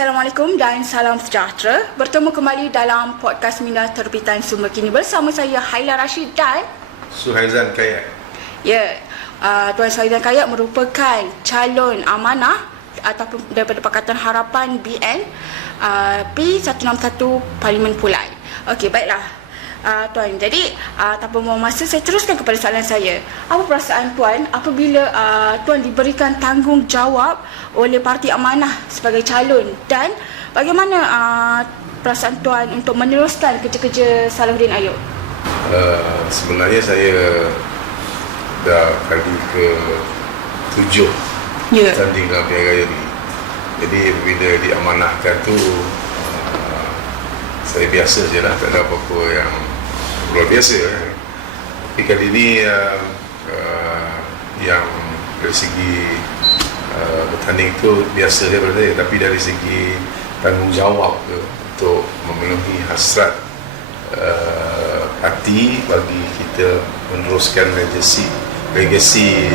Assalamualaikum dan salam sejahtera. Bertemu kembali dalam podcast Minda Terbitan Sumber Kini bersama saya Haila Rashid dan Suhaizan Kayak. Ya, Tuan Suhaizan Kayak merupakan calon amanah ataupun daripada Pakatan Harapan BN P161 Parlimen Pulai. Okey, baiklah. Tuan, jadi tanpa membuang masa, saya teruskan kepada soalan saya. Apa perasaan Tuan apabila Tuan diberikan tanggungjawab oleh Parti Amanah sebagai calon, dan bagaimana perasaan Tuan untuk meneruskan kerja-kerja Salahuddin Ayub? Sebenarnya saya dah kali ke-7 tanding dalam pilihan raya ni. Jadi bila diamanahkan tu, saya biasa je lah, tak ada apa-apa yang luar biasa. Tapi kali ni yang dari segi bertanding tu biasa daripada saya, tapi dari segi tanggungjawab tu untuk memenuhi hasrat hati bagi kita meneruskan legasi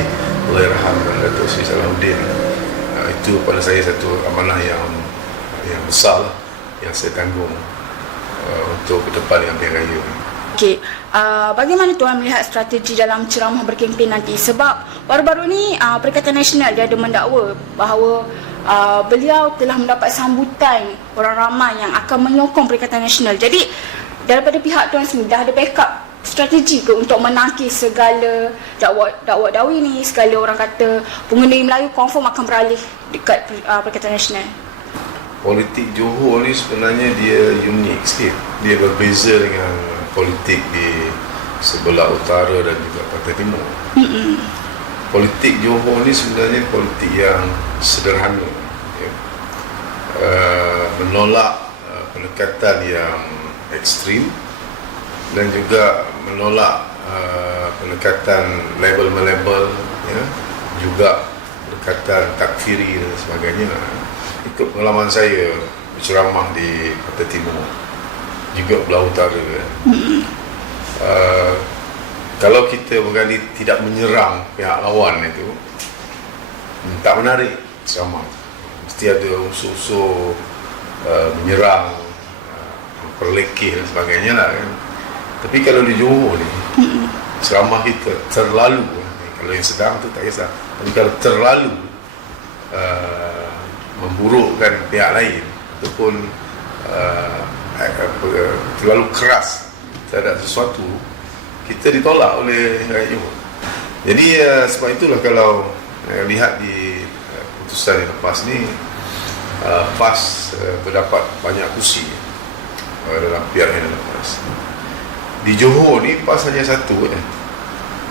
Allahyarham Datuk Seri Salahuddin, itu pada saya satu amanah yang besar lah, yang saya tanggung untuk ke depan dengan pilihan raya. Okey, bagaimana Tuan melihat strategi dalam ceramah berkempen nanti? Sebab baru-baru ni Perikatan Nasional dia ada mendakwa bahawa beliau telah mendapat sambutan orang ramai yang akan menyokong Perikatan Nasional. Jadi daripada pihak Tuan sendiri dah ada backup strategi ke untuk menangkis segala dakwa-dakwi ni? Segala orang kata pengendali Melayu confirm akan beralih dekat Perikatan Nasional. Politik Johor ni sebenarnya dia unik sikit. Dia berbeza dengan politik di sebelah utara dan juga pantai timur. Politik Johor ni sebenarnya politik yang sederhana, ya. Menolak pendekatan yang ekstrim dan juga menolak pendekatan label-melabel, ya, juga pendekatan takfiri dan sebagainya. Ikut pengalaman saya berceramah di Pantai Timur, juga belah utara, kalau kita berkali tidak menyerang pihak lawan itu, tak menarik ceramah. Mesti ada unsur-unsur menyerang, perlekeh dan sebagainya lah, kan. Tapi kalau di Johor ni, ceramah kita terlalu, kalau yang sedang tu tak kisah, tapi kalau terlalu memburukkan pihak lain ataupun terlalu keras terhadap sesuatu, kita ditolak oleh rakyat Johor. Jadi sebab itulah kalau lihat di putusan yang lepas ni, PAS berdapat banyak kursi dalam PR yang lepas. Di Johor ni PAS hanya satu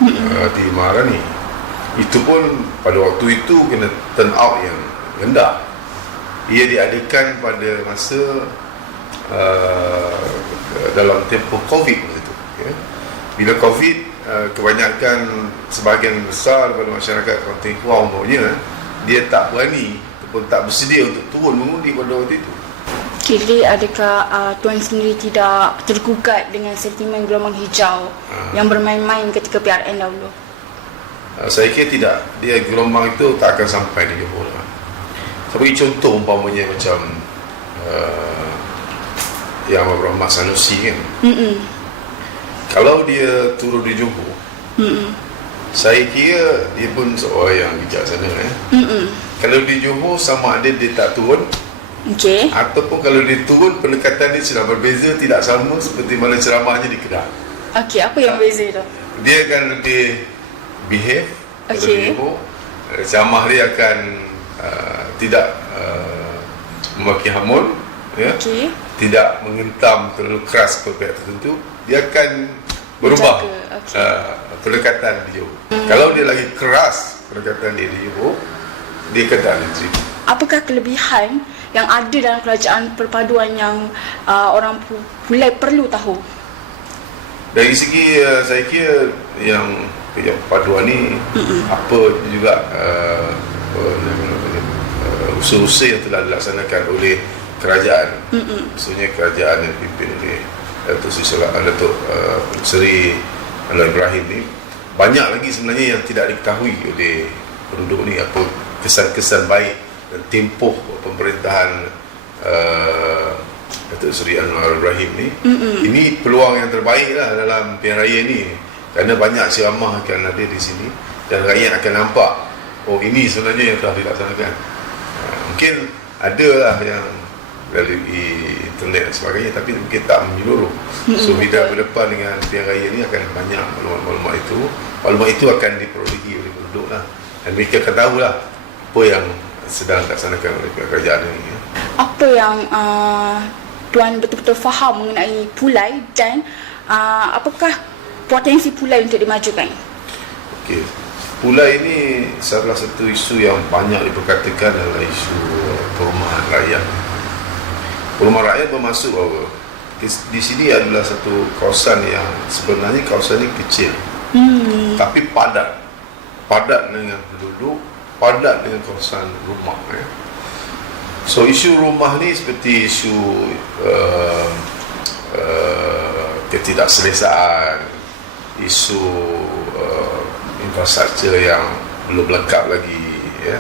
di Maharani. Itu pun pada waktu itu kena turn out yang rendah. Ia diadakan pada masa dalam tempoh COVID itu, ya. Bila COVID, kebanyakan sebahagian besar daripada masyarakat Kuantan Kuau umpamanya, dia tak berani ataupun tak bersedia untuk turun mengundi pada waktu itu. Jadi adakah Tuan sendiri tidak tergugat dengan sentimen gelombang hijau yang bermain-main ketika PRN dahulu? Saya kira tidak. Dia gelombang itu tak akan sampai di Johor. Sebagai contoh umpamanya macam Yang Rahmat Sanusi, kan. Kalau dia turun di Johor, saya kira dia pun seorang yang bijaksana, Kalau di Johor sama ada dia tak turun, ataupun kalau dia turun, pendekatan dia sudah berbeza, tidak sama seperti mana ceramahnya di Kedah. Okey, apa yang berbeza tu? Dia akan lebih behave. Kalau di Johor, ceramah dia akan tidak memaki hamun, ya. Tidak mengentam terlalu keras kepada pihak tertentu. Dia akan berubah pendekatan di Johor. Kalau dia lagi keras pendekatan dia di Johor, dia akan tak ada terima. Apakah kelebihan yang ada dalam kerajaan perpaduan yang orang Pulai perlu tahu? Dari segi saya kira yang perpaduan ni, apa juga usaha-usaha yang telah dilaksanakan oleh kerajaan, maksudnya kerajaan yang dipimpin oleh Datuk Seri Anwar Ibrahim ni, banyak lagi sebenarnya yang tidak diketahui oleh penduduk ni, apa kesan-kesan baik dan tempoh pemerintahan Datuk Seri Anwar Ibrahim ni, ini peluang yang terbaik lah dalam pilihan raya ni, kerana banyak ceramah akan ada di sini dan rakyat akan nampak, oh ini sebenarnya yang telah dilaksanakan. Mungkin ada lah yang melalui internet dan sebagainya, tapi mungkin tak menyeluruh. So bila berdepan dengan pilihan raya ni akan banyak maklumat-maklumat itu. Maklumat itu akan diperolehi oleh penduduk lah, dan mereka akan tahu lah apa yang sedang dilaksanakan oleh pihak kerajaan ini. Apa yang Tuan betul-betul faham mengenai Pulai, dan apakah potensi Pulai untuk dimajukan? Okey, Pulai ini salah satu isu yang banyak diperkatakan adalah isu perumahan rakyat. Perumahan rakyat bermaksud bahawa di sini adalah satu kawasan yang sebenarnya kawasan ini kecil, tapi padat dengan penduduk, padat dengan kawasan rumah. So isu rumah ni seperti isu ketidakselesaan, isu infrastruktur yang belum lengkap lagi, ya.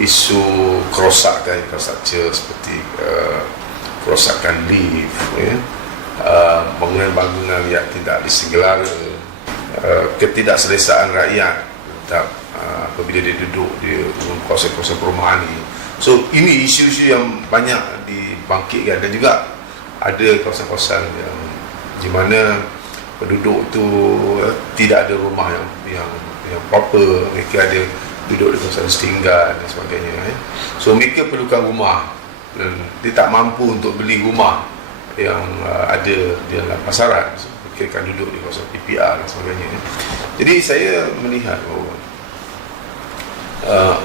Isu kerosakan infrastruktur seperti kerosakan lift, ya. Bangunan-bangunan yang tidak disegelara, ketidakselesaan rakyat apabila dia duduk di kawasan-kawasan perumahan ini. So ini isu-isu yang banyak dibangkitkan, dan juga ada kawasan-kawasan yang di mana penduduk tu tidak ada rumah yang proper, mereka ada duduk di kawasan setinggan dan sebagainya. So mereka perlukan rumah, dan dia tak mampu untuk beli rumah yang ada di dalam pasaran. So, mereka akan duduk di kawasan PPR dan sebagainya. Jadi saya melihat bahawa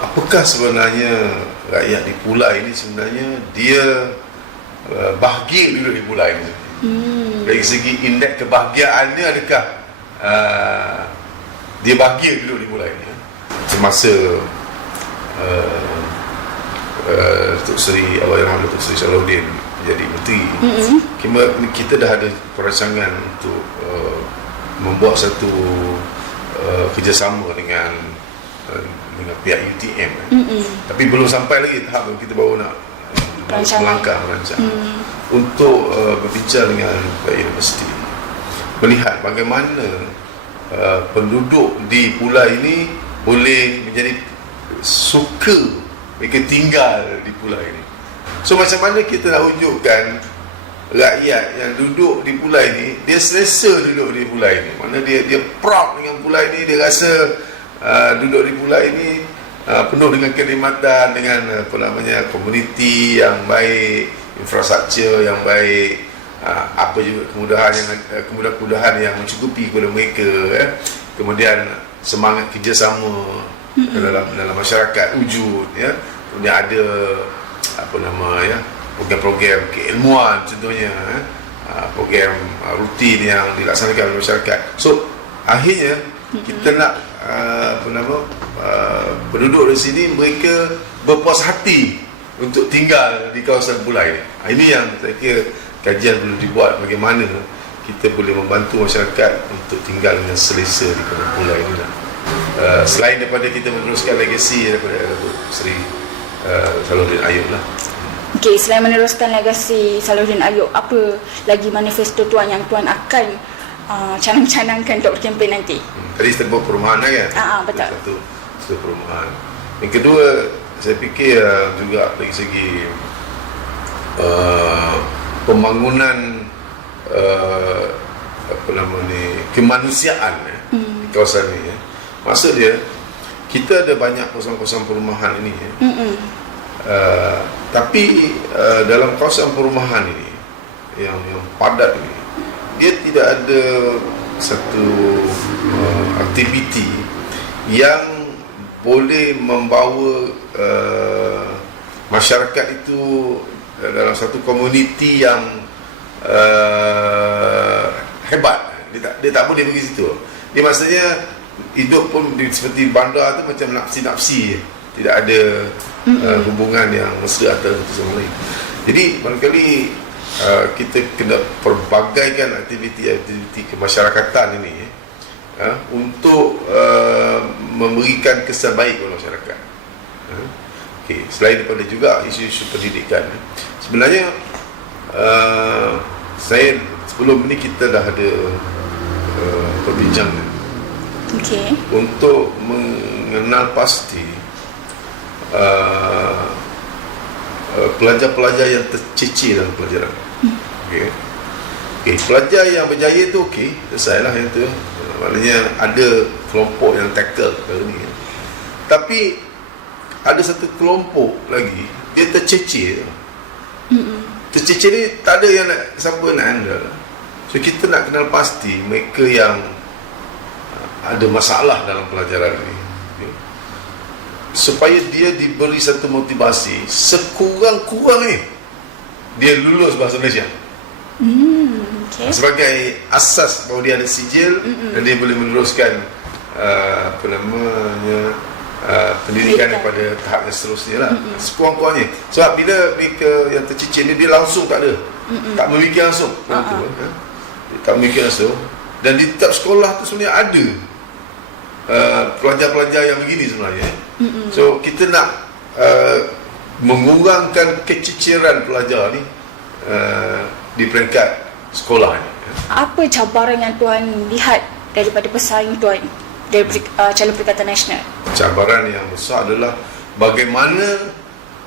apakah sebenarnya rakyat di Pulai ini sebenarnya dia bahagia duduk di Pulai ini. Dari segi indeks kebahagiaannya, adakah dia bahagia duduk di Pulai ini? Semasa Datuk Seri Allahyarham Datuk Seri Salahuddin menjadi menteri, kita dah ada perancangan untuk membuat satu kerjasama dengan pihak UTM, tapi belum sampai lagi tahap kita baru nak melangkah merancang untuk berbincang dengan pihak universiti, melihat bagaimana penduduk di Pulai ini boleh menjadi suka mereka tinggal di Pulai ini. So macam mana kita nak wujudkan rakyat yang duduk di Pulai ini dia selesa duduk di Pulai ini, mana dia proud dengan Pulai ini, dia rasa duduk di Pulai ini penuh dengan kenikmatan, dengan komuniti yang baik, infrastruktur yang baik, apa juga kemudahan yang mencukupi kepada mereka, kemudian semangat kerjasama dalam masyarakat wujud, ya. Kemudian ada program-program keilmuan contohnya, program rutin yang dilaksanakan oleh masyarakat. So akhirnya kita nak penduduk di sini mereka berpuas hati untuk tinggal di kawasan Pulai ini. Ini yang saya kira kajian perlu dibuat, bagaimana kita boleh membantu masyarakat untuk tinggal dengan selesa di kawasan Pulai ini. Selain daripada kita meneruskan legasi daripada Datuk Seri Salahuddin Ayub lah. Okey, selain meneruskan legasi Salahuddin Ayub, apa lagi manifesto Tuan yang Tuan akan canang-canangkan untuk berkempen nanti? Tadi kita buat perumahan kan? Betul. Satu perumahan. Yang kedua, saya fikir juga dari segi pembangunan kemanusiaan di kawasan ini. Maksud dia, kita ada banyak kawasan-kawasan perumahan ini, tapi dalam kawasan perumahan ini yang padat ini, dia tidak ada satu aktiviti yang boleh membawa masyarakat itu dalam satu komuniti yang hebat. Dia tak boleh pergi situ. Dia maksudnya hidup pun seperti bandar tu macam nafsi-nafsi, tidak ada hubungan yang mesra antara satu sama lain. Jadi barangkali kita kena perbagaikan aktiviti-aktiviti kemasyarakatan ini untuk memberikan kesan baik kepada masyarakat. Selain daripada juga isu-isu pendidikan, Sebenarnya saya sebelum ni kita dah ada perbincangan untuk mengenal pasti pelajar-pelajar yang tercicir dalam pelajaran. Okey, pelajar yang berjaya tu selesailah yang tu. Maknanya ada kelompok yang tackle perkara ni. Tapi ada satu kelompok lagi dia tercicir. Tercicir ni tak ada yang nak, siapa nak handle. So kita nak kenal pasti mereka yang ada masalah dalam pelajaran ni, supaya dia diberi satu motivasi sekurang-kurangnya dia lulus bahasa Malaysia. Sebagai asas bahawa dia ada sijil dan dia boleh meneruskan pendidikan daripada tahap yang seterusnya lah. Sekurang-kurangnya. Sebab bila mereka yang tercicir ni dia langsung tak ada, tak memikir langsung, tak memikir langsung. Dan di tiap sekolah tu sebenarnya ada pelajar-pelajar yang begini sebenarnya. So kita nak mengurangkan keciciran pelajar ni di peringkat sekolah ni. Apa cabaran yang Tuan lihat daripada pesaing Tuan dari calon Perikatan Nasional? Cabaran yang besar adalah bagaimana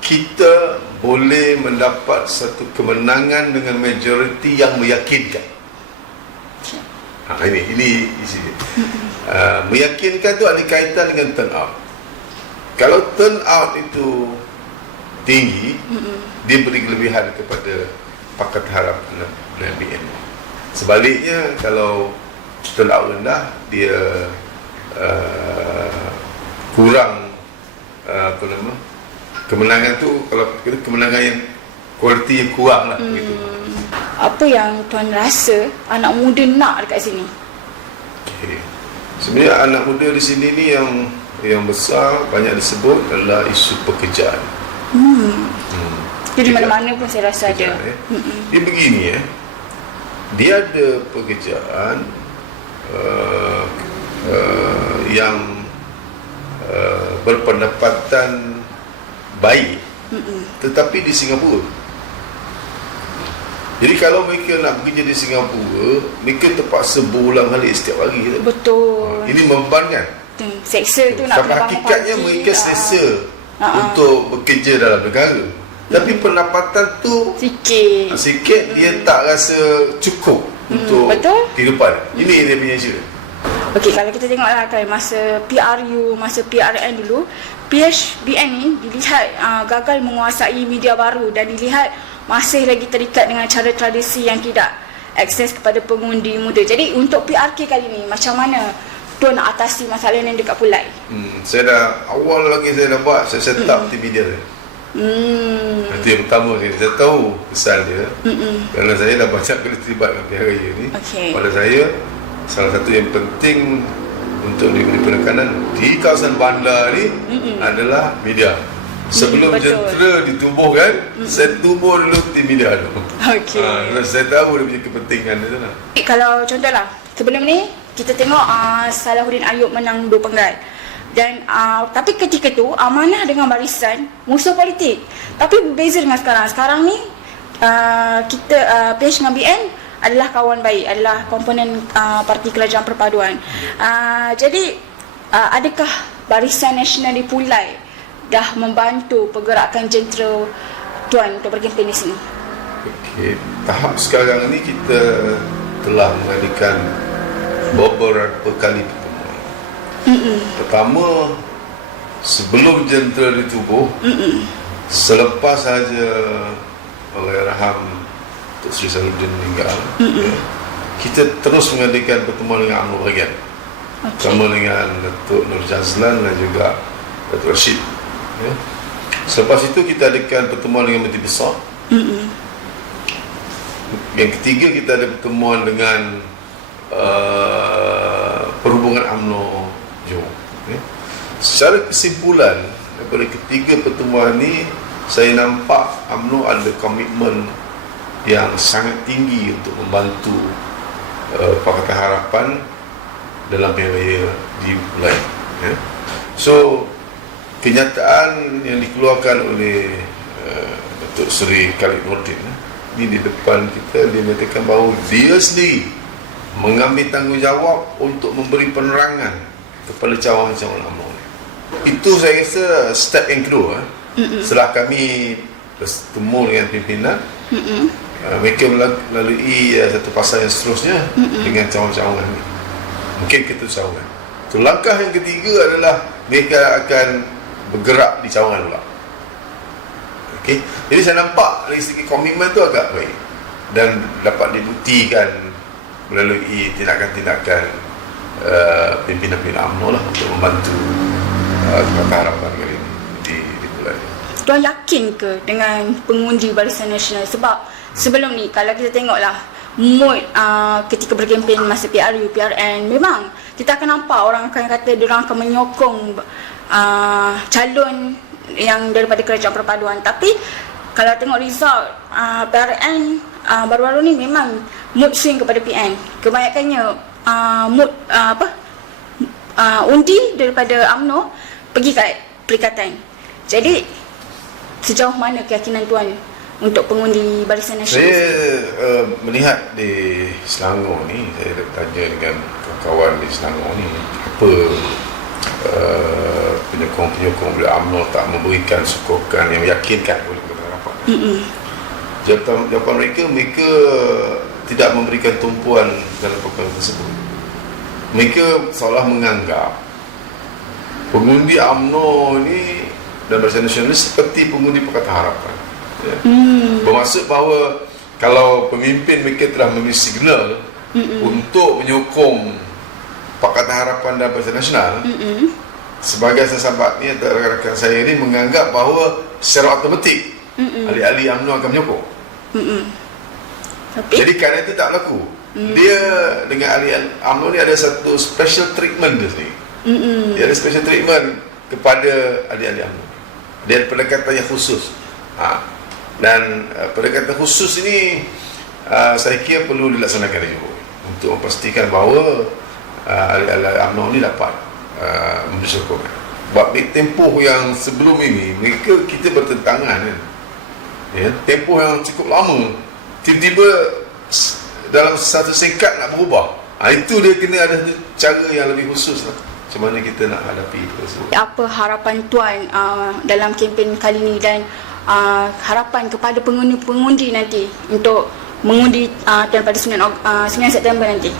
kita boleh mendapat satu kemenangan dengan majoriti yang meyakinkan. Ini isi. Meyakinkan tu ada kaitan dengan turn out. Kalau turn out itu tinggi, dia beri kelebihan kepada Pakatan Harapan dan BN. Sebaliknya kalau turn out rendah, dia kurang kemenangan tu, kalau kemenangan yang kualiti yang kurang lah begitu. Apa yang Tuan rasa anak muda nak dekat sini? Sebenarnya anak muda di sini ni yang besar banyak disebut adalah isu pekerjaan. Jadi mana-mana pun saya rasa ada. Dia begini dia ada pekerjaan yang berpendapatan baik, tetapi di Singapura. Jadi kalau mereka nak bekerja di Singapura, mereka terpaksa berulang kali setiap hari. Betul. Ini membebankan. Seksa tu nak kena bangun pagi. Hakikatnya mereka selesa untuk bekerja dalam negara. Tapi pendapatan tu sikit dia tak rasa cukup untuk kehidupan. Ini dia punya isu. Okey, kalau kita tengoklah kan masa PRU, masa PRN dulu, PHBN ni dilihat gagal menguasai media baru dan dilihat masih lagi terikat dengan cara tradisi yang tidak akses kepada pengundi muda. Jadi untuk PRK kali ni, macam mana Tuan nak atasi masalah ni dekat Pulai? Saya dah awal lagi saya dah buat, saya set up tim media dia. Itu yang pertama saya tahu pesan dia. Kerana saya dah banyak kali terlibat dengan pihak raya ni. Pada saya, salah satu yang penting untuk diberi penekanan di kawasan bandar ni adalah media. Sebelum jentera ditubuhkan, saya tubuh dulu tim media tu. Saya tahu dia punya kepentingan dia lah. Kalau contohlah, sebelum ni kita tengok Salahuddin Ayub menang 2 penggal. Dan tapi ketika tu Amanah dengan Barisan musuh politik. Tapi berbeza dengan sekarang. Sekarang ni kita PH dengan BN adalah kawan baik, adalah komponen Parti Kerajaan Perpaduan. Jadi adakah Barisan Nasional di Pulai dah membantu pergerakan jentera Tuan untuk berkempen di sini? Tahap sekarang ni kita telah mengadakan beberapa kali pertemuan. Pertama, sebelum jentera ditubuh, selepas saja Allahyarham Tok Sri Salahuddin meninggal, kita terus mengadakan pertemuan dengan UMNO bahagian, sama dengan Datuk Nur Jazlan dan juga Datuk Rashid. Selepas itu kita adakan pertemuan dengan Menteri Besar. Yang ketiga kita ada pertemuan dengan Perhubungan UMNO Johor. Secara kesimpulan daripada ketiga pertemuan ni, saya nampak UMNO ada komitmen yang sangat tinggi untuk membantu Pakatan Harapan dalam pilihan raya di Pulai. So kenyataan yang dikeluarkan oleh Datuk Datuk Seri Khalid Nordin ni di depan kita, dia menyatakan bahawa dia sendiri mengambil tanggungjawab untuk memberi penerangan kepada cawangan-cawangan UMNO. Itu saya rasa step yang kedua. Setelah kami bertemu dengan pimpinan, mereka melalui satu fasa yang seterusnya dengan cawangan-cawangan ini. Mungkin kita cawangan. So, langkah yang ketiga adalah mereka akan bergerak di cawangan pula. Okay. Jadi saya nampak dari segi komitmen tu agak baik dan dapat dibuktikan melalui tindakan-tindakan pimpinan-pimpinan UMNO lah untuk membantu Pakatan Harapan kali ini di bulan ini. Tuan yakin ke dengan pengundi Barisan Nasional? Sebab sebelum ni kalau kita tengoklah mood ketika berkempen masa PRU, PRN, memang kita akan nampak orang akan kata diorang akan menyokong calon yang daripada kerajaan perpaduan. Tapi kalau tengok result PRN baru-baru ni memang mood swing kepada PN. Kebanyakannya mood undi daripada UMNO pergi kat Perikatan. Jadi sejauh mana keyakinan tuan untuk pengundi Barisan Nasional? Saya melihat di Selangor ni, saya tanya dengan kawan di Selangor ni, apa penyokong-penyokong bila UMNO tak memberikan sokongan yang meyakinkan oleh Pakatan Harapan. Jawapan mereka tidak memberikan tumpuan dalam perkara tersebut. Mereka seolah menganggap pengundi UMNO ni dan Barisan Nasional seperti pengundi Pakatan Harapan. Ya. Bermaksud bahawa kalau pemimpin mereka telah memberi signal untuk menyokong Pakatan Harapan dan Barisan Nasional, sebagai sahabat ni, rakan-rakan saya ni menganggap bahawa secara automatik ahli-ahli UMNO akan menyokong. Jadi kerana itu tak berlaku. Dia dengan ahli UMNO ni ada satu special treatment dia sendiri. Dia ada special treatment kepada ahli-ahli UMNO. Dia ada pendekatan yang khusus. Dan pendekatan khusus ini saya kira perlu dilaksanakan juga untuk memastikan bahawa ahli-ahli UMNO ni dapat memberi sokongan. Sebab tempoh yang sebelum ini kita bertentangan kan? Ya, tempoh yang cukup lama, tiba-tiba dalam satu singkat nak berubah. Itu dia kena ada cara yang lebih khusus lah, macam mana kita nak hadapi tersebut. Apa harapan tuan dalam kempen kali ini dan harapan kepada pengundi nanti untuk mengundi tuan pada 9 September nanti?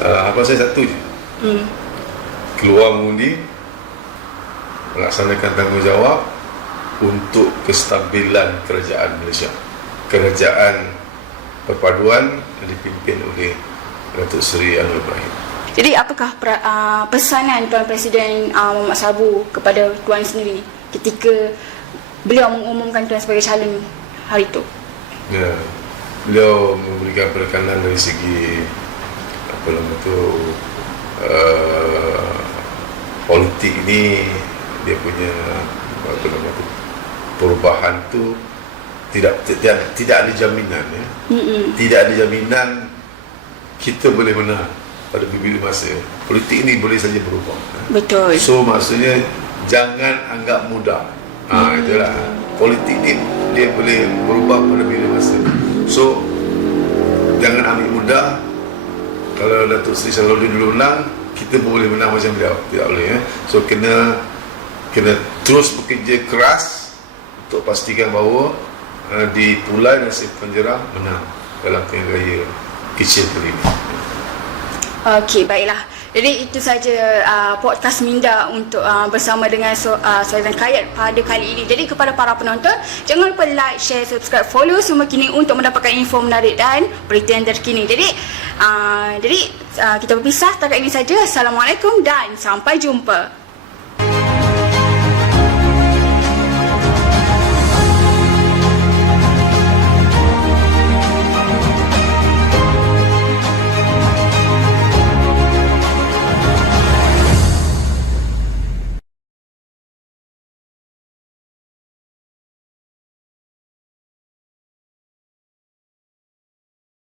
Harapan saya satu je, keluar mengundi, melaksanakan tanggungjawab untuk kestabilan kerajaan Malaysia, kerajaan perpaduan yang dipimpin oleh Datuk Seri Anwar Ibrahim. Jadi apakah pesanan Tuan Presiden Muhammad Sabu kepada tuan sendiri ketika beliau mengumumkan tuan sebagai calon hari itu? Ya, beliau memberikan penekanan dari segi politik ini, dia punya perubahan tu tidak ada jaminan, ya. Tidak ada jaminan kita boleh menang pada bila masa. Politik ini boleh saja berubah. Betul. So maksudnya jangan anggap mudah. Itulah politik ni, dia boleh berubah pada bila masa. So jangan ambil mudah. Kalau Datuk Seri Salahuddin dulu menang, kita pun boleh menang macam dia. Tidak boleh, ya. So kena terus bekerja keras untuk pastikan bahawa di Pulai dan Penjerang menang dalam pilihan raya kecil kali ini. Okey, baiklah. Jadi itu saja podcast Minda untuk bersama dengan Suhaizan Khayat pada kali ini. Jadi kepada para penonton, jangan lupa like, share, subscribe, follow semua kini untuk mendapatkan info menarik dan berita yang terkini. Jadi kita berpisah setakat ini saja. Assalamualaikum dan sampai jumpa.